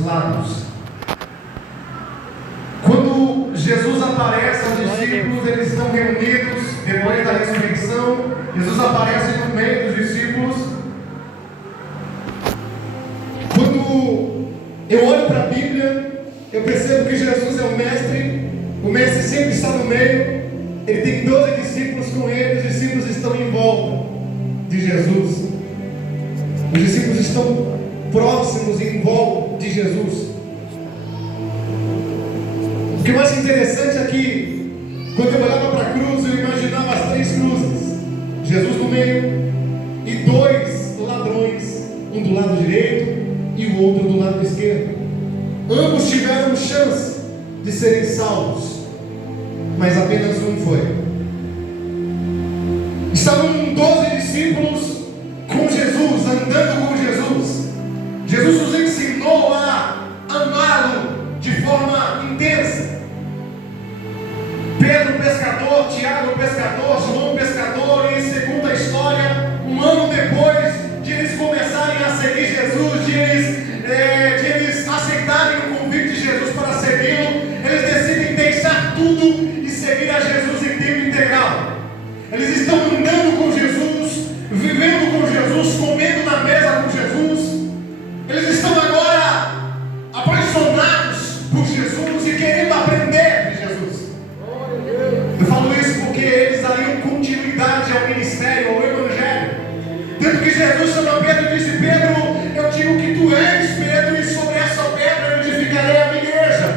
dos lados. Quando Jesus aparece aos discípulos, eles estão reunidos depois da ressurreição. Jesus aparece no meio dos discípulos. Quando eu olho para a Bíblia, eu percebo que Jesus é o mestre sempre está no meio. Ele tem 12 discípulos com ele, os discípulos estão em volta de Jesus. Os discípulos estão próximos em volta de Jesus. O que mais interessante é que, quando eu olhava para a cruz, eu imaginava as 3 cruzes: Jesus no meio e 2 ladrões, um do lado direito e o outro do lado esquerdo. Ambos tiveram chance de serem salvos, mas apenas um foi. Estavam 12 discípulos com Jesus, andando com Jesus. Jesus os ensinou a amá-lo de forma intensa. Pedro pescador, Tiago pescador, João pescador, e segundo a história, um ano depois de eles começarem a seguir Jesus, de eles aceitarem o convite de Jesus para segui-lo, eles decidem deixar tudo e seguir a Jesus em tempo integral. Eles estão andando com Jesus, vivendo com Jesus, comendo na mesa com Jesus. Eles estão agora apaixonados por Jesus e querendo aprender de Jesus. Eu falo isso porque eles dariam continuidade ao ministério, ao evangelho. Tanto que Jesus chama Pedro e disse: Pedro, eu digo que tu és Pedro, e sobre essa pedra eu edificarei a minha igreja.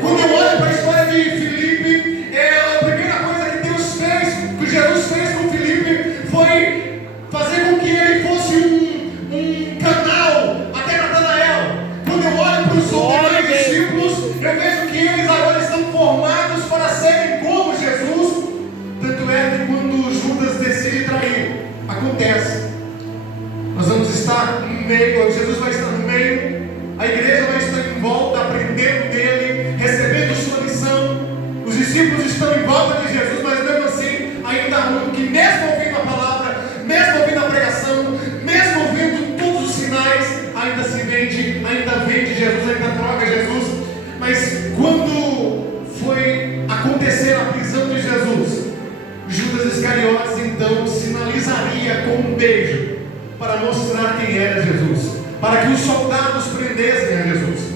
Quando eu olho para a história de Filipe, a primeira coisa que Deus fez, que Jesus fez com Filipe, foi fazer com que ele fosse um canal até Natanael. Quando eu olho para os outros discípulos, eu vejo que eles agora estão formados para serem como Jesus. Tanto é que quando Judas decide trair, acontece. Nós vamos estar no meio, Jesus vai estar no meio, a igreja vai estar em volta, aprendendo dele, recebendo sua lição. Os discípulos estão em volta de Jesus, mas mesmo assim, ainda há um que, mesmo ouvindo a palavra, mesmo ouvindo a pregação, mesmo ouvindo todos os sinais, ainda se vende, ainda vende Jesus, ainda troca Jesus. Mas quando foi acontecer a prisão de Jesus, Judas Iscariotes então sinalizaria com um beijo para mostrar quem era Jesus, para que os soldados prendessem a Jesus.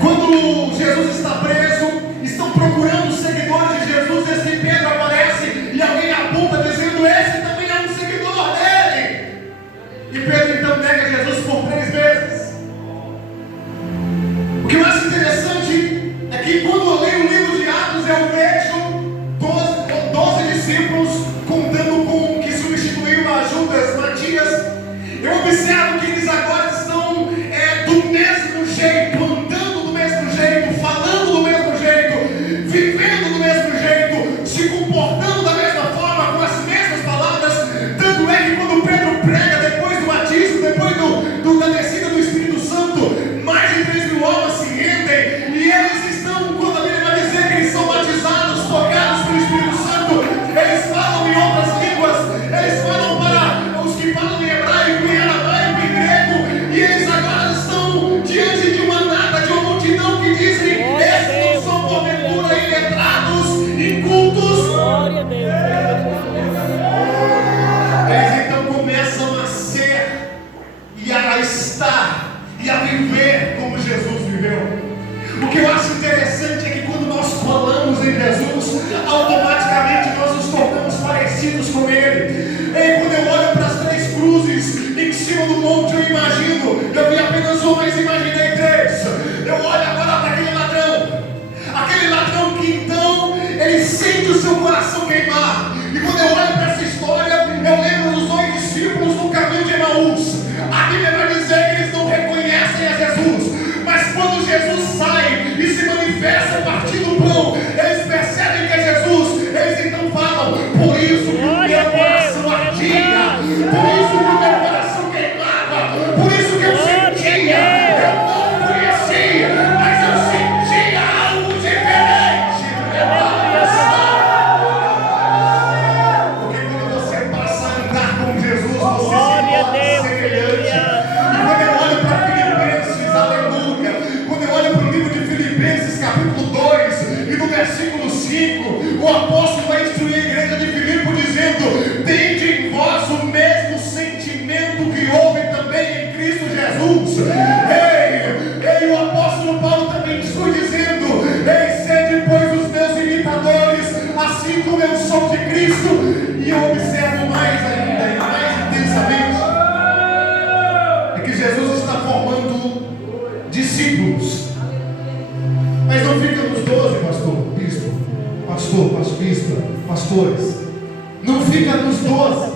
Quando Jesus está preso, estão procurando os seguidores de Jesus. Esse Pedro aparece e alguém aponta dizendo: esse também é um seguidor dele. E Pedro então nega Jesus por 3 vezes. O que mais interessante é que quando eu leio o livro de Atos, eu vejo 12 discípulos contando com o que substituiu a Judas, Matias. Eu observo que eles agora estão do mesmo jeito, andando do mesmo jeito, falando do mesmo jeito, vivendo do mesmo jeito, se comportando da mesma forma, com as mesmas palavras. Tanto é que quando Pedro prega depois do batismo, depois da descida do Espírito Santo, mais de 3.000 almas se rendem, e eles estão, quando a Bíblia vai dizer que eles são batizados, tocados pelo Espírito Santo, eles falam em outras línguas, eles falam para os que falam em hebraico, em aramaico, em grego, e eles agora estão diante de uma nata, de uma multidão que dizem: esses não são porventura iletrados, incultos. Glória a Deus. Eles então começam a ser e a estar e a viver como Jesus viveu. O que eu acho interessante é que quando nós colamos em Jesus, automaticamente nós nos tornamos parecidos com Ele. E quando eu olho para as 3 cruzes em cima do monte, eu vi apenas uma, mas imaginei 3. Eu olho agora para aquele ladrão que então ele sente o seu coração queimar. E quando eu olho para essa história, eu lembro dos 2 discípulos no caminho de Emaús. A Bíblia vai dizer que eles não reconhecem a Jesus, mas quando Jesus sai e se manifesta partindo o pão, eles percebem que é Jesus. Eles então falam: por isso que o meu coração ardia, por isso que o meu coração queimava, por isso que eu sentia. Eu não conhecia, mas eu sentia algo diferente. O que Jesus. Ei, o apóstolo Paulo também foi dizendo: ei, sede, pois, os meus imitadores, assim como eu sou de Cristo. E eu observo mais ainda, e mais intensamente, é que Jesus está formando discípulos. Mas não fica nos 12, pastores. Não fica nos 12.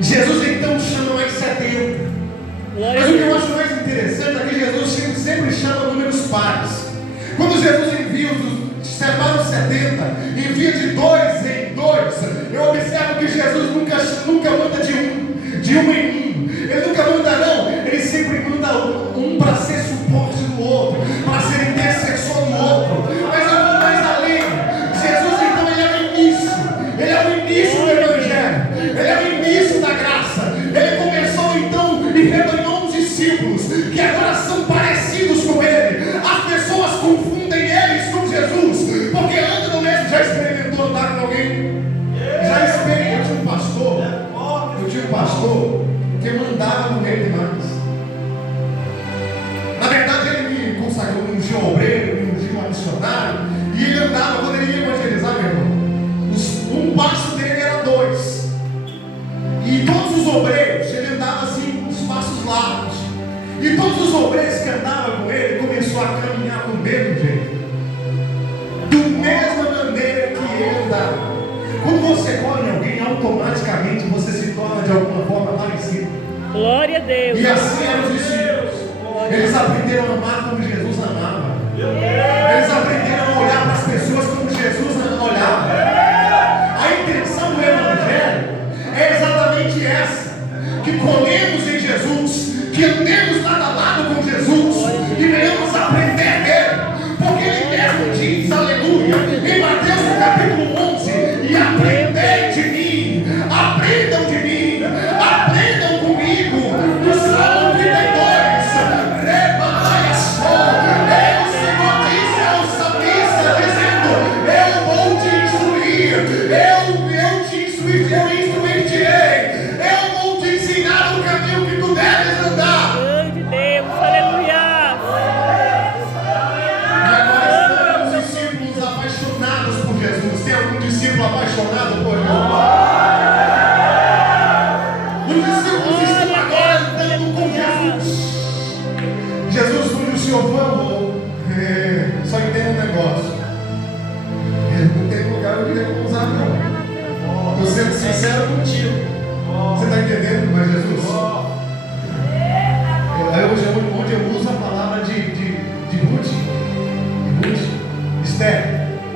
Jesus então chama mais 70. Mas o que eu acho mais interessante é que Jesus sempre chama números pares. Quando Jesus separa os 70, envia de 2 em 2, eu observo que Jesus nunca manda de um em um. Ele nunca manda, não. Ele sempre manda um para ser suporte do outro, para ser intercessor do outro. Mas eu vou mais além. Jesus então, ele é o início. Ele é o início do Evangelho. Ele é o início da graça. Ele começou então e rebanhou uns discípulos que agora são parecidos com ele. As pessoas confundem eles com Jesus, porque anda no mesmo. Já experimentou andar com alguém? Já experimentou. Eu tinha um pastor que mandava no meio demais. Na verdade, ele me consagrou, me ungiu obreiro, me ungiu missionário, e ele andava, quando ele ia evangelizar, meu irmão, um passo dele era 2, e todos os obreiros, ele andava assim, uns passos largos, e todos os obreiros que andavam com ele, começou a caminhar do mesmo jeito, da mesma maneira que ele andava. Quando você corre em alguém, automaticamente você se torna de alguma forma parecido. Glória a Deus. E assim eram os discípulos. Eles aprenderam a amar como Jesus amava. Eles aprenderam a olhar para as pessoas como Jesus olhava. A intenção do Evangelho é exatamente essa: que colhemos em Jesus, que andemos lado a lado com Jesus e venhamos aprender dele. Porque ele mesmo diz, aleluia, em Mateus capítulo 11: e aprendei de mim, aprendam de mim, aprendam comigo. No Salmo 32, rebanha só. O Senhor disse ao salmista, dizendo: eu vou te instruir, eu instruir-te-ei, eu vou te ensinar o caminho que tu deves andar. Grande Deus, aleluia. E agora estão os discípulos apaixonados por Jesus. Tem algum discípulo apaixonado por Jesus? Os discípulos estão agora andando com Jesus. Jesus foi no Senhor, vamos. Só entenda um negócio. Não tem lugar onde ele usar, não. Estou sendo sincero contigo. Você está entendendo? Mas Jesus, onde eu uso a palavra de Ruth, Esther,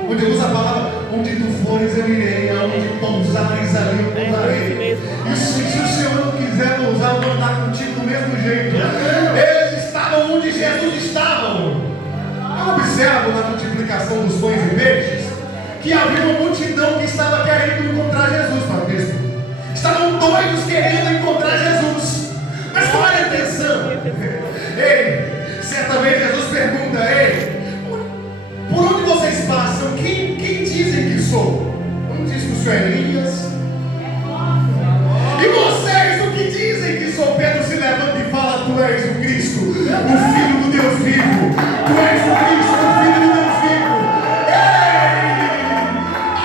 onde eu uso a palavra, onde tu fores eu irei, aonde pousares ali eu pousarei. E se o Senhor não quiser pousar, eu vou andar contigo do mesmo jeito. Eles estavam onde Jesus estava. Eu observo na multiplicação dos pães e peixes que havia uma multidão que estava querendo encontrar Jesus, Patrício. Estavam doidos querendo encontrar Jesus. Mas qual era a intenção? Ei, certa vez Jesus pergunta: ei, por onde vocês passam? Quem dizem que sou? Um diz que o senhor é Elias. E vocês, o que dizem que sou? Pedro se levanta e fala: tu és o Cristo, o Filho do Deus vivo. Tu és o Cristo, o Filho do Deus vivo.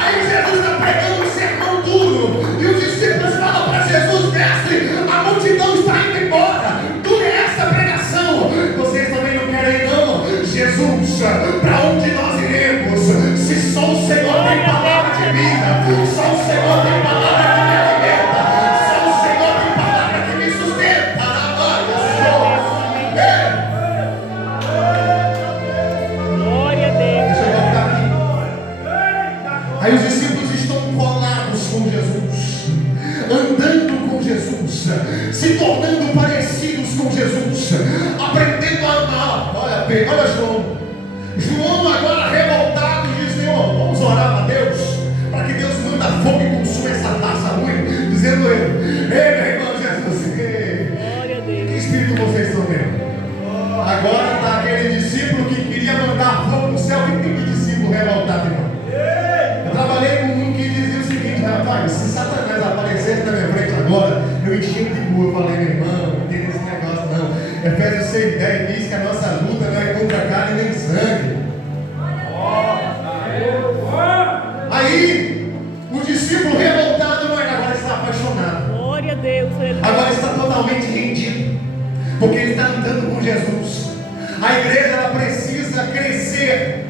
Aí Jesus está pregando um sermão duro, e os discípulos falam para Jesus: mestre, a multidão está indo embora, dura essa pregação. Vocês também não querem, não? Jesus, para onde nós iremos? Se só o Senhor tem palavra de vida, só o Senhor tem palavra que me alimenta, só o Senhor tem palavra que me sustenta. Glória a Deus. Deixa eu voltar aqui. Aí os discípulos estão colados com Jesus, andando com Jesus, se tornando parecidos com Jesus, aprendendo a amar. Olha João agora revoltado diz: Senhor, vamos orar a Deus, para que Deus manda fogo e consuma essa taça ruim, dizendo ele: ei, meu irmão Jesus, que espírito vocês estão vendo? Agora está aquele discípulo que queria mandar fogo no céu. Quem tem que discípulo revoltado, irmão? Eu trabalhei com um que dizia o seguinte: rapaz, se Satanás aparecesse na minha frente agora, eu enchia de burro. Eu falei: meu irmão, não tem esse negócio não. ter ideia, diz que a nossa luta não é contra carne nem sangue. Aí, o discípulo revoltado, mas agora está apaixonado. Glória a Deus. Aleluia. Agora está totalmente rendido, porque ele está andando com Jesus. A igreja, ela precisa crescer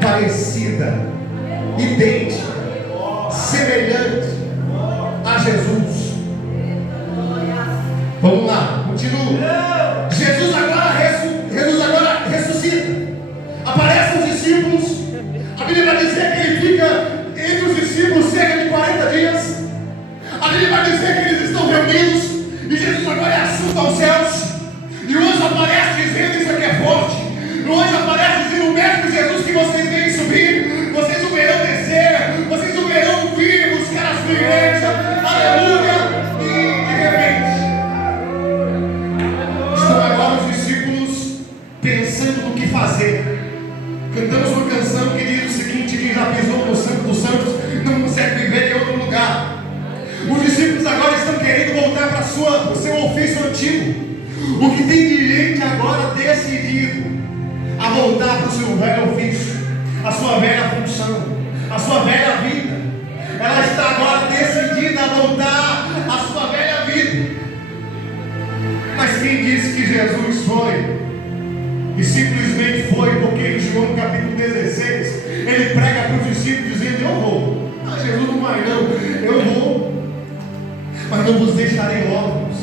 parecida, idêntica, semelhante a Jesus. Vamos lá, continua. Jesus agora ressuscita. Aparece os discípulos. A Bíblia vai dizer que ele fica entre os discípulos cerca de 40 dias. A Bíblia vai dizer que eles estão reunidos. E Jesus agora é assunto aos céus. E o anjo aparece dizendo: isso aqui é forte. O anjo aparece dizendo: o mesmo Jesus que vocês veem subir, vocês o verão descer, vocês o verão vir buscar a sua igreja. Aleluia. E de repente estão agora os discípulos pensando no que fazer. Cantamos uma canção que diz o seguinte: quem já pisou no Santo dos Santos não consegue viver em outro lugar. Os discípulos agora estão querendo voltar para o seu ofício antigo. O que tem de gente agora decidido a voltar para o seu velho ofício, a sua velha função, a sua velha vida. Ela está agora decidida a voltar à sua velha vida. Mas quem disse que Jesus foi? E simplesmente foi porque em João capítulo 16 ele prega para os discípulos dizendo: eu vou. Ah, Jesus não vai não, eu vou, mas não vos deixarei órfãos,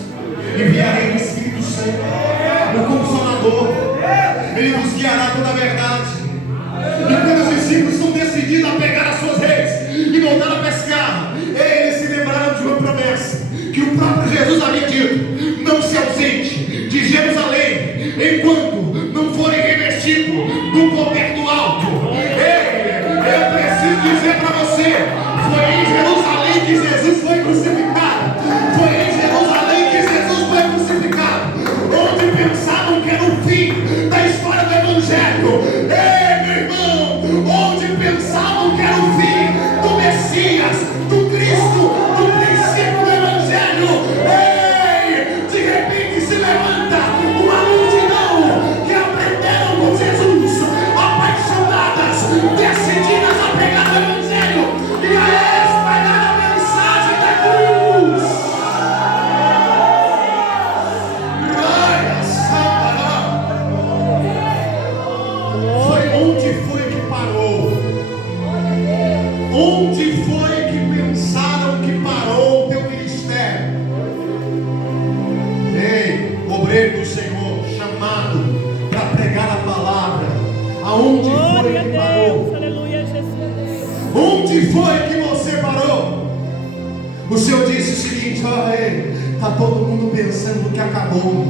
enviarei o Espírito Santo, o Consolador, ele vos guiará toda a verdade. E quando os discípulos estão decididos a pegar as suas redes e voltar a pescar, eles se lembraram de uma promessa que o próprio Jesus havia dito: não se ausente de Jerusalém enquanto não forem revestidos do poder do alto. Ei, eu preciso dizer para você: foi em Jerusalém que Jesus foi crucificado. Foi em Jerusalém que Jesus foi crucificado, onde pensavam que era o fim da história do Evangelho. Ei, meu irmão, onde pensavam que era o fim do Messias, do Cristo, do princípio do Evangelho. Ei, de repente se levanta uma multidão que aprenderam com Jesus, apaixonadas, decididas a pegar o Evangelho e a espalhar a mensagem da cruz. Foi onde foi que parou? Onde foi que pensaram que parou o teu ministério? Ei, obreiro do Senhor, chamado para pregar a palavra, aonde foi Glória a que parou? Deus. Aleluia, Jesus. Onde foi que você parou? O Senhor disse o seguinte: está todo mundo pensando que acabou.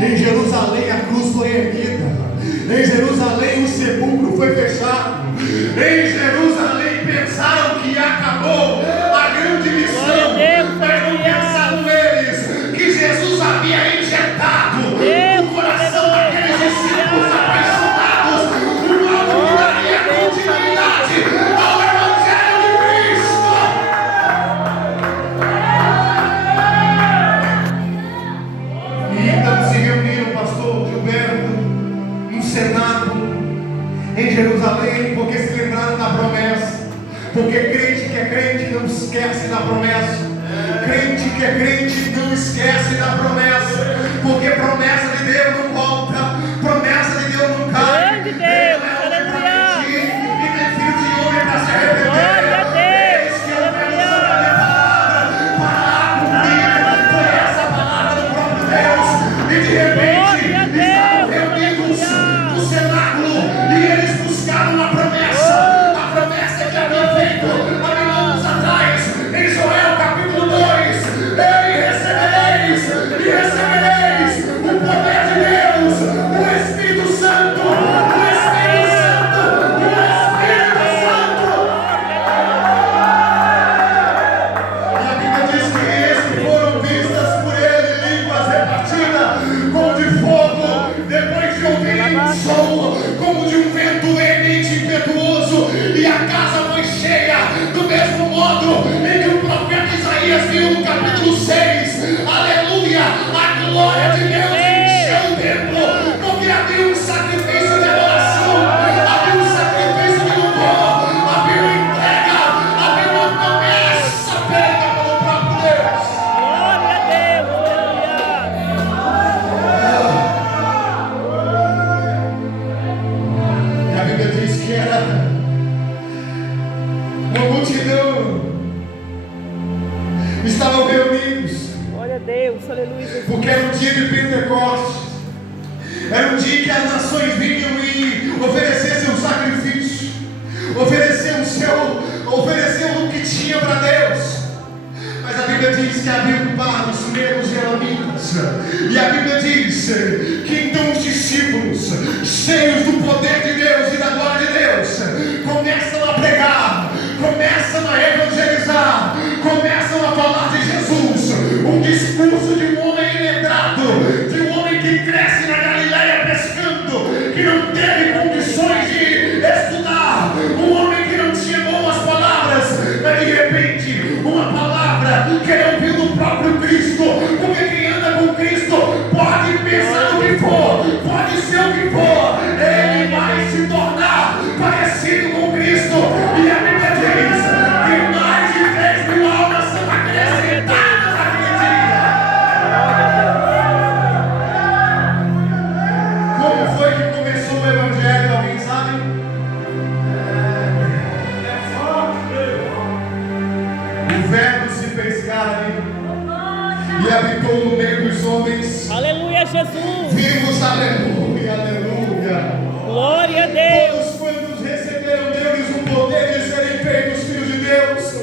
Em Jerusalém a cruz foi erguida. Em Jerusalém o sepulcro foi fechado. Em Jerusalém pensaram que acabou a grande missão. Mas não pensaram eles que Jesus havia injetado no coração daqueles discípulos apaixonados uma que daria continuidade ao Evangelho de Cristo. E então se reuniram, pastor Gilberto, no Senado em Jerusalém, porque se lembraram da promessa. Porque crente que é crente não esquece da promessa. Crente que é crente não esquece da promessa. Porque promessa de Deus não volta, promessa de Deus não cai. Grande Deus, Ele não é homem para mentir, e nem filho de homem para se arrepender. Glória a Deus. Eis que eu penso na minha palavra para cumprir. Foi essa palavra do próprio Deus. E de repente estavam reunidos no cenáculo e eles buscaram a promessa. A promessa que havia feito há 1000 anos atrás, em Joel capítulo 2. Ei, receberei glória de Deus encheu o templo, porque havia um sacrifício de adoração, havia um sacrifício de louvor, havia uma entrega, havia uma promessa feita pelo próprio Deus. Glória a Deus, aleluia. E a Bíblia diz que era uma multidão, estavam reunidos, Glória a Deus, aleluia, Jesus. porque era um dia de Pentecostes, era um dia que as nações vinham e oferecessem um sacrifício, ofereciam o que tinha para Deus. Mas a Bíblia diz que havia partos, medos e elamitas, e a Bíblia diz que então os discípulos, cheios do poder de Deus e da glória de Deus, começam a pregar, começam a evangelizar, começam a falar de Jesus, um discurso de um homem iletrado, de um homem que cresce na Galileia pescando, que não teve condições de estudar, um homem que não tinha boas palavras, mas de repente uma palavra que ele ouviu do próprio Cristo, porque quem anda com Cristo pode pensar no que for, pode ser o que for, ele vai se tornar parecido com Cristo. E a Bíblia diz que mais de 3.000 almas são acrescentadas naquele dia. Como foi que começou o Evangelho? Alguém sabe? O Verbo se fez carne e habitou no meio dos homens. Aleluia, Jesus. Vivos, aleluia, aleluia. Glória a Deus. Todos quantos receberam deles o poder de serem feitos filhos de Deus.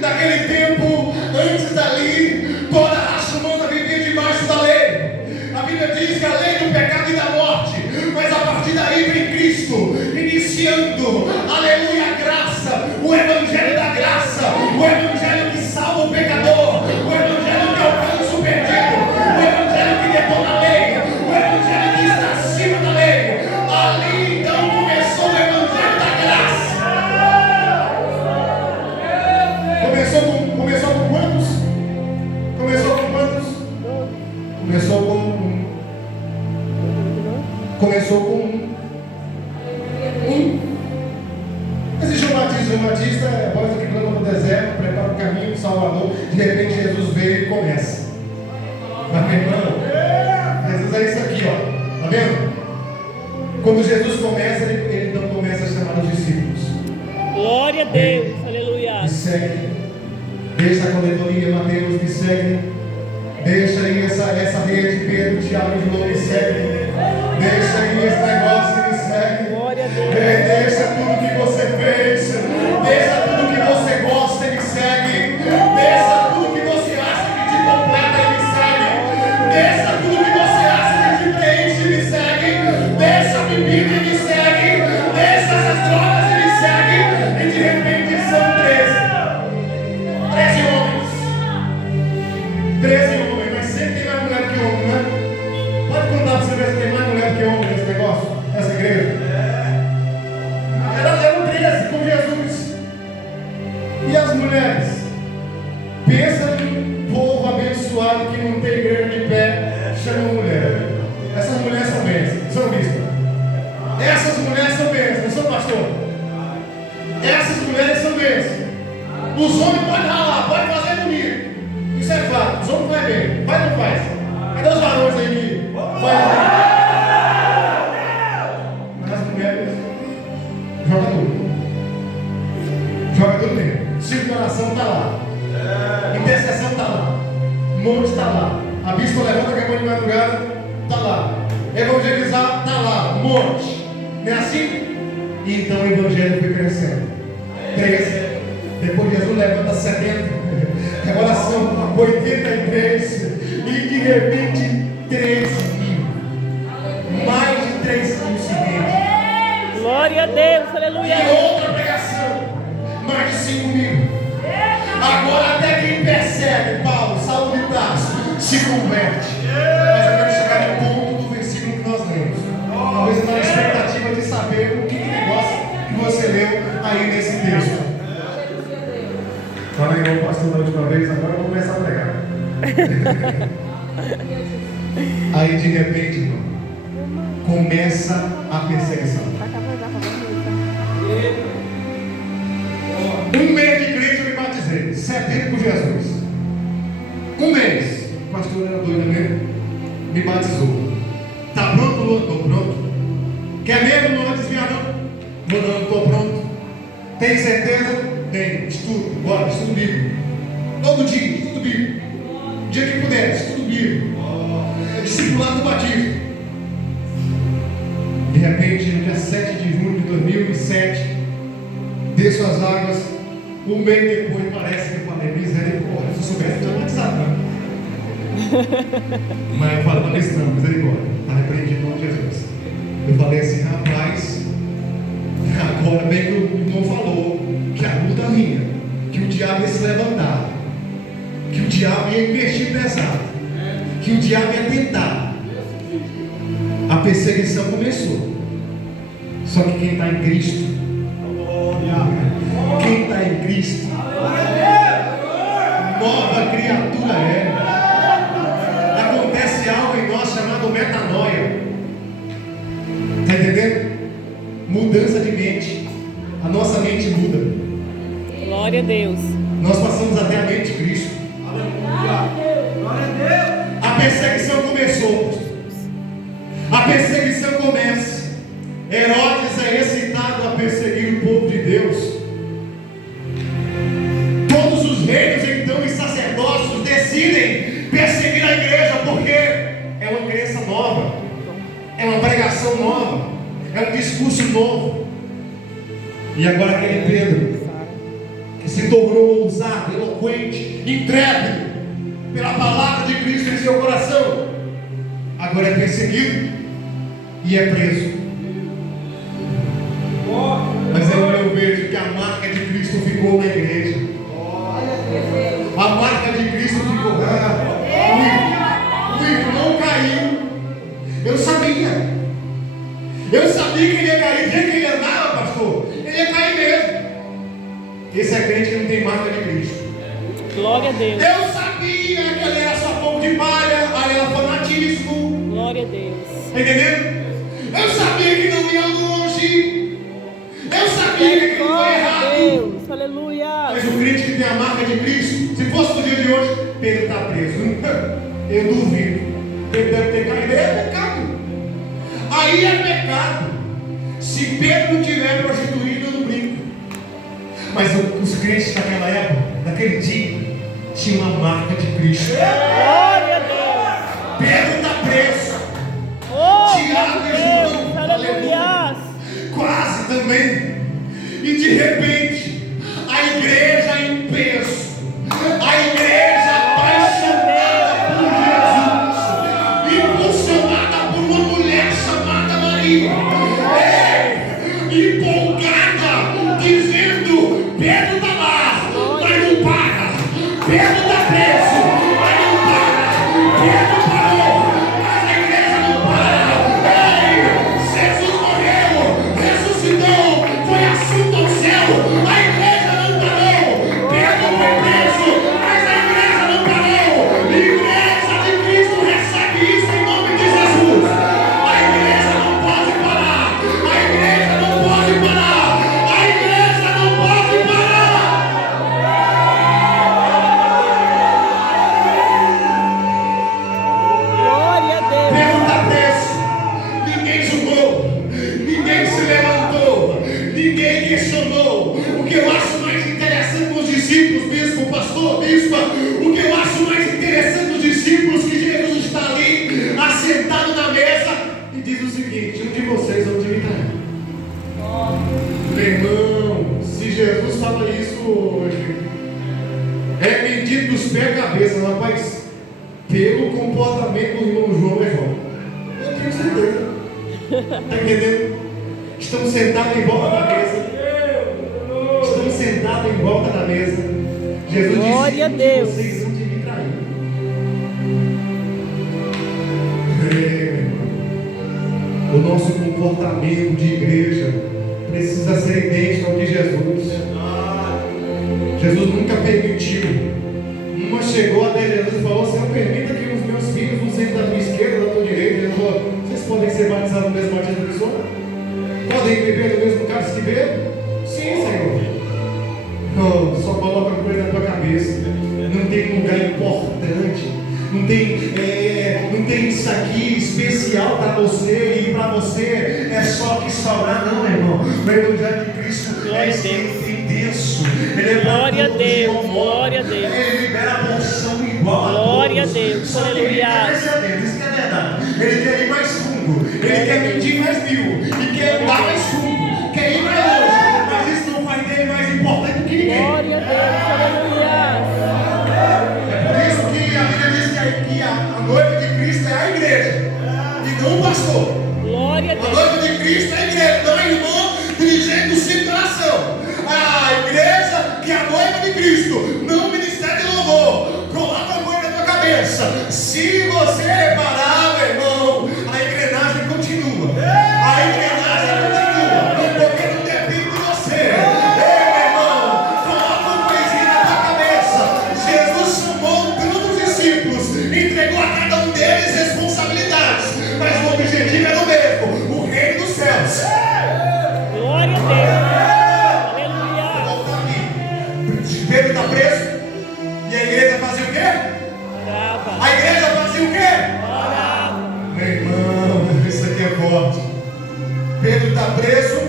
Naquele tempo, antes dali, toda a raça humana vivia debaixo da lei. A Bíblia diz que a lei do pecado e da morte, mas a partir daí vem Cristo, iniciando, aleluia, a graça, o Evangelho da graça, o Evangelho que salva o pecador, o Evangelho que alcança o perdido, o Evangelho que detona a lei, o Evangelho que está acima da lei. Ali então começou o Evangelho da graça. Começou com quantos? Começou com quantos? Começou com um. Começou com um. Existe um batista. Um batista é a voz que clama no deserto, prepara o caminho do Salvador. De repente Jesus veio e começa. Mas meu irmão, Jesus é isso aqui, ó. Tá vendo? Quando Jesus começa, ele então começa a chamar os discípulos. Glória a Deus, aleluia. Me segue. Deixa a coletoria, Mateus, me segue. Deixa aí essa rede, Pedro, Tiago de novo, me segue. Deixa aí esse negócio, me segue. Glória a Deus. Deixa tudo que você fez. Deixa tudo que você gosta, me segue. Deixa tudo que você acha que te completa, me segue. Deixa tudo que você acha que te preenche, me segue. Deixa a bebida, me segue. Deixa essas drogas e me segue. E de repente são 13 homens. 13 homens, mas sempre tem mais mulher que homem, né? Pode contar para você ver se tem mais mulher que homem nesse negócio, nessa igreja. Eram 13 com Jesus. E as mulheres? Pensa num povo abençoado que não tem igreja de pé, chama mulher. Essas mulheres são bênçãos, são bispo. Essas mulheres são bênçãos, não são pastor. Essas mulheres são bênçãos. Os homens podem ralar, podem fazer bonito. Isso é fato, os homens não fazem bem. Faz ou não faz? Cadê os varões aí? Faz. Mas as mulheres joga tudo. Joga tudo mesmo. Ciclo de oração está lá. Intercessão está lá. Monte está lá. A bispa levanta a cama de madrugada, está lá. Evangelizar está lá. Monte. Não é assim? E então o evangelho foi crescendo. 13. Depois Jesus levanta 70. Agora são 83. E de repente 3.000. Mais de 3.000 seguintes. Glória a Deus, E aleluia. outra pregação. Mais de 5.000. Agora até quem persegue Paulo, Saulo de Tarso, se converte. Mas eu quero chegar no ponto do versículo que nós lemos. Talvez eu tenha a expectativa de saber o que negócio que você leu aí nesse texto. Falei com o pastor da última vez, agora eu vou começar a pregar. Aí de repente, irmão, começa a perseguição. Um mês de igreja eu me batizei, servindo por Jesus. Um mês, o pastor era doido mesmo, me batizou. Tá pronto, Lua? Estou pronto. Quer mesmo não desviar não? Não, estou pronto. Tem certeza? Tem. Estudo, bora, estudo bíblico. Todo dia, estudo bíblico. O dia que puder, estudo bíblico. Discipulado do batismo. De repente, no dia 7 de junho de 2007, desço as águas. Um mês depois, parece que eu falei, misericórdia. Se eu soubesse, eu tinha batizado, não. Mas eu falo para eles, não, misericórdia. Está repreendido em nome de Jesus. Eu falei assim, rapaz, agora bem que o irmão falou que a luta vinha, que o diabo ia se levantar, que o diabo ia investir pesado, que o diabo ia tentar. A perseguição começou. Só que quem está em Cristo, quem está em Cristo, nova criatura é. Acontece algo em nós chamado metanoia. Está entendendo? Mudança de mente. A nossa mente muda. Glória a Deus. Nós passamos até a mente de Cristo. A perseguição começou. A perseguição começa. Herodes é excitado a perseguir o povo de Deus. Todos os reinos então e sacerdócios decidem perseguir a igreja porque é uma crença nova, é uma pregação nova, é um discurso novo. E agora aquele Pedro que se tornou ousado, eloquente, intrépido pela palavra de Cristo em seu coração, agora é perseguido e é preso. Mas eu vejo que a marca de Cristo ficou na igreja. A marca de Cristo ficou. O irmão caiu. Eu sabia. Eu sabia que ele ia cair. O dia que ele andava, pastor, ele ia cair mesmo. Esse é crente que não tem marca de Cristo. Glória a Deus. Eu sabia que ele era só fogo de palha, aí era fanatismo. Glória a Deus. Entendendo? Eu sabia que não ia longe. Eu sabia que aquilo foi errado. Deus, aleluia. Mas o crente que tem a marca de Cristo, se fosse no dia de hoje, Pedro está preso. Eu duvido. Ele deve ter caído. É pecado. Aí é pecado. Se Pedro não tiver prostituído, eu não brinco. Mas os crentes daquela época, naquele dia, tinham a marca de Cristo. Glória a Deus. Pedro está preso. Oh, Tiago e João, aleluia. Quase também. E de repente, a igreja em peso, a igreja apaixonada por Jesus, impulsionada por uma mulher chamada Maria, empolgada, dizendo: Pedro está lá, mas não para. Pedro está preso, mas não para. Pedro parou, mas a igreja não para. Ei, Jesus morreu, ressuscitou, foi assunto ao céu. A igreja não parou. Pedro foi preso, mas a igreja não parou. A igreja de Cristo recebe isso em nome de Jesus. A igreja não pode parar. A igreja não pode parar. A igreja não pode parar. Glória a Deus. Pedro está preso. Ninguém julgou, ninguém se levantou, ninguém questionou. O que eu acho mais interessante nos discípulos, bispo, pastor, bispa, o que eu acho mais interessante nos discípulos, que Jesus está ali, assentado na mesa, e diz o seguinte: um de vocês vão me trair. Meu irmão, se Jesus fala isso hoje, é medir dos pés à cabeça, rapaz. Pelo comportamento do irmão João é João. Eu tenho certeza. Está entendendo? Estamos sentados em volta da mesa. Estamos sentados em volta da mesa. Jesus Glória a disse: Deus. vocês vão me trair. O nosso comportamento de igreja precisa ser idêntico ao de Jesus. Jesus nunca permitiu. Uma chegou até Jesus e falou: Senhor, permita que os meus filhos olhos que vê? Sim, Senhor. Oh, só coloca uma coisa na tua cabeça. Não tem lugar importante. Não tem isso aqui especial para você e para você é só que sobrar, não, irmão. O Evangelho de Cristo é intenso. Ele é Glória a Deus, glória a Deus. Ele libera a porção igual a Glória a todos. Deus, Só que ele aleluia. quer mais dentro, isso que é verdade. Ele quer ir mais fundo, ele quer medir mais mil, e quer andar mais fundo, quer ir mais longe. Mas isso não faz dele mais importante do que ninguém. Glória a Deus, aleluia. É por isso que a Bíblia diz que a noiva de Cristo é a igreja e não o pastor. Glória a A Deus. noiva de Cristo é a igreja, não a irmã dirigendo o ciclo da nação. A igreja que é a noiva de Cristo, não o ministério de louvor. Coloca a coisa na tua cabeça. Se você reparar, meu irmão, a engrenagem continua. A engrenagem continua, porque não depende de você. Ei, meu irmão, coloca uma coisinha na tua cabeça. Jesus chamou tantos discípulos, entregou a cada um deles responsabilidades, mas o objetivo era o mesmo: o reino dos céus. Glória a Deus. Aleluia. Voltar aqui. Pedro está preso e a igreja fazia o quê? Orava. A igreja fazia o quê? Orava. Meu irmão, isso aqui é forte. Pedro está preso,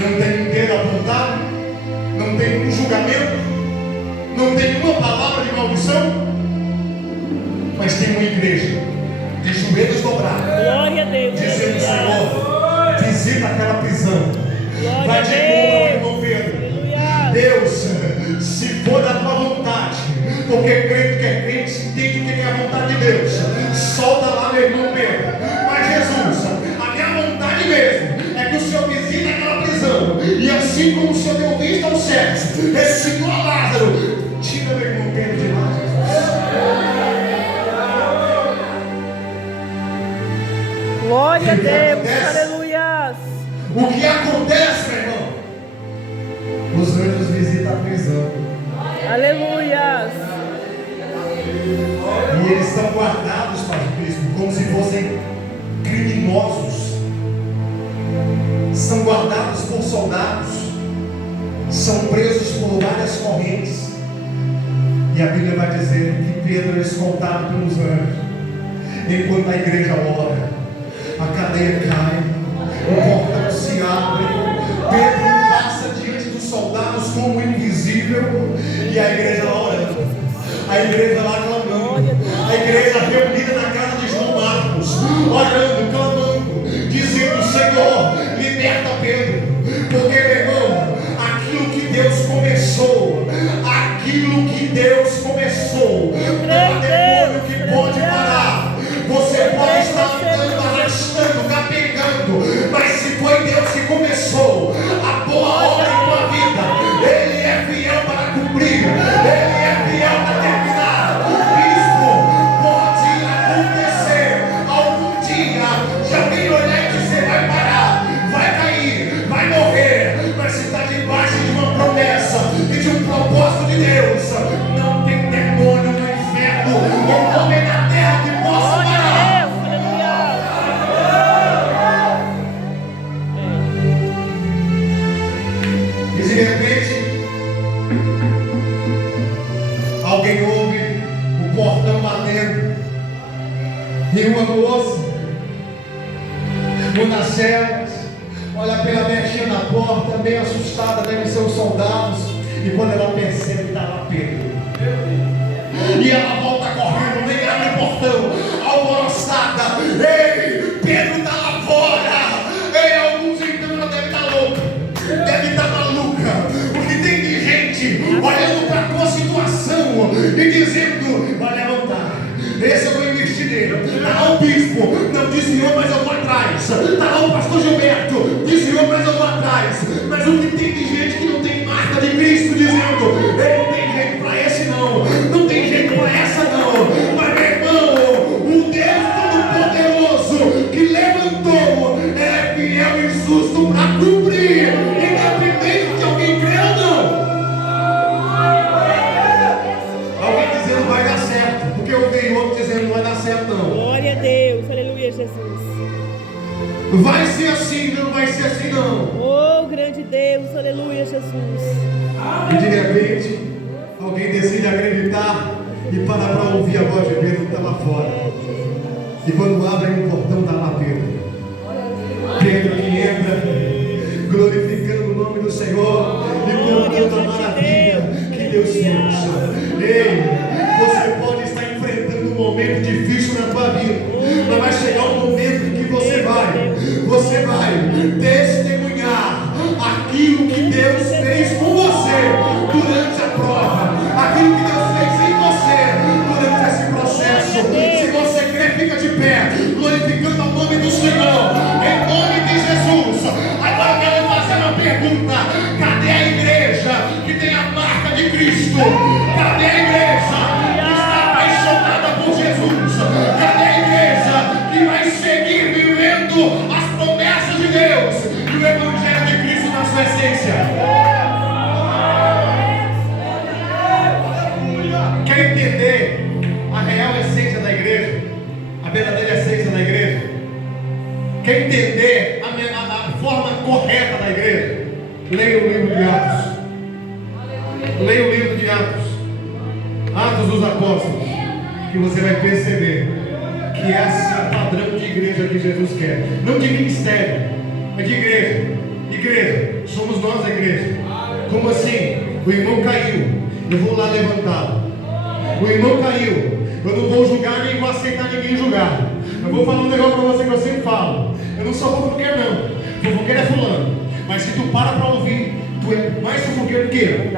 não tem um dedo apontado, não tem um julgamento, não tem uma palavra de maldição, mas tem uma igreja de joelhos dobrados, Glória a Deus. dizendo: Aleluia. Senhor, visita aquela prisão, Glória vai a de encontro ao Deus. irmão Pedro. Aleluia. Deus, se for da tua vontade, porque crente que é crente entende o que é a vontade de Deus, solta lá meu irmão Pedro. Mas Jesus, a minha vontade mesmo é que o Senhor visite aquela prisão, e assim como o Senhor deu vista aos cegos, ressuscitou a Lázaro, tira meu irmão Pedro de lá, Glória a O que Deus. acontece? Aleluia. O que acontece, meu irmão? Os anjos visitam a prisão, Aleluia. e eles estão guardados para Cristo, como se fossem criminosos. São guardados por soldados, são presos por várias correntes. E a Bíblia vai dizer que Pedro é escoltado pelos anjos. Enquanto a igreja ora, a cadeia cai, o portão se abre, Pedro passa diante dos soldados como invisível, e a igreja orando, a igreja lá clamando, a igreja reunida na casa de João Marcos, orando, clamando, dizendo: Senhor, liberta Pedro, porque, meu irmão, aquilo que Deus começou, não há demônio que pode parar. Você pode estar andando, arrastando, capengando, mas se foi Deus que começou a boa obra em tua vida, Ele é fiel para cumprir, Ele é fiel para terminar. Isso pode acontecer algum dia, de alguém olhar e dizer: vai parar, vai cair, vai morrer, mas se está debaixo de uma promessa e de um propósito de Deus, não tem demônio no inferno ou homem na terra que possa Glória parar. a Deus. Aleluia. E de repente, alguém ouve o portão batendo, e uma moça, uma das servas, olha pela mexinha na porta, meio assustada, devem ser os soldados, e quando ela percebe, está lá Pedro. E ela volta correndo, nem abre o portão, alvoroçada. Ei, Pedro está lá fora. Ei, alguns então ela deve estar louca, deve estar maluca, porque tem de gente olhando para a tua situação e dizendo: vai levantar, esse eu vou investir nele. Está lá o bispo, não desviou, mas eu vou atrás. Está lá o pastor Gilberto, desviou, mas eu vou atrás. Mas o que tem de gente que não tem marca de Cristo, dizendo: ei, não tem jeito para esse não, não tem jeito para essa não. Mas, meu irmão, o Deus Todo-Poderoso que levantou é fiel e justo para cumprir, independente de alguém crer ou não. Alguém dizendo: vai dar certo, porque eu vi outro dizendo: não vai dar certo não. Glória a Deus. Aleluia, Jesus. Vai ser assim, não vai ser assim não. Oh, Deus, aleluia, Jesus. E de repente, alguém decide acreditar e para ouvir a voz de Pedro que está lá fora. E quando abrem o portão, está lá Pedro. Pedro que entra, glorificando o nome do Senhor e contando a maravilha que Deus fez. Ei, você pode estar enfrentando um momento difícil na tua vida, mas vai chegar um momento em que você vai testemunhar aquilo que Deus fez com você durante a prova, aquilo que Deus fez em você durante esse processo. Se você crê, fica de pé, glorificando o nome do Senhor, em nome de Jesus. Agora eu quero fazer uma pergunta: cadê a igreja que tem a marca de Cristo? Cadê a igreja que está apaixonada por Jesus? Cadê a igreja que vai seguir vivendo as promessas de Deus e o Evangelho de Cristo na sua essência? Quer entender a real essência da igreja? A verdadeira essência da igreja? Quer entender a forma correta da igreja? Leia o livro de Atos. Leia o livro de Atos. Atos dos Apóstolos. Que você vai perceber que esse é o padrão de igreja que Jesus quer. Não de ministério, mas de igreja. Igreja, somos nós a igreja. Como assim? O irmão caiu, eu vou lá levantá-lo. O irmão caiu, eu não vou julgar nem vou aceitar ninguém julgar. Eu vou falar um negócio para você que eu sempre falo. Eu não sou fofoqueiro não. Fofoqueiro é fulano. Mas se tu para ouvir, tu é mais fofoqueiro do que eu.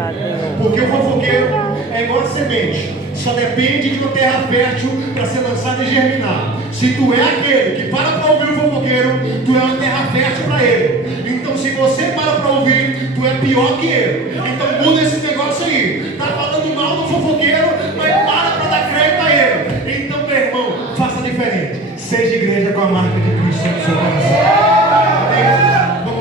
Porque o fofoqueiro é igual a semente. Só depende de uma terra fértil para ser lançada e germinar. Se tu é aquele que para ouvir o fofoqueiro, tu é uma terra fértil para ele. Então se você para ouvir, tu é pior que ele. Então muda esse negócio aí. Tá falando mal do fofoqueiro, mas para dar crédito a ele. Então, meu irmão, faça diferente. Seja igreja com a marca de Cristo no seu coração.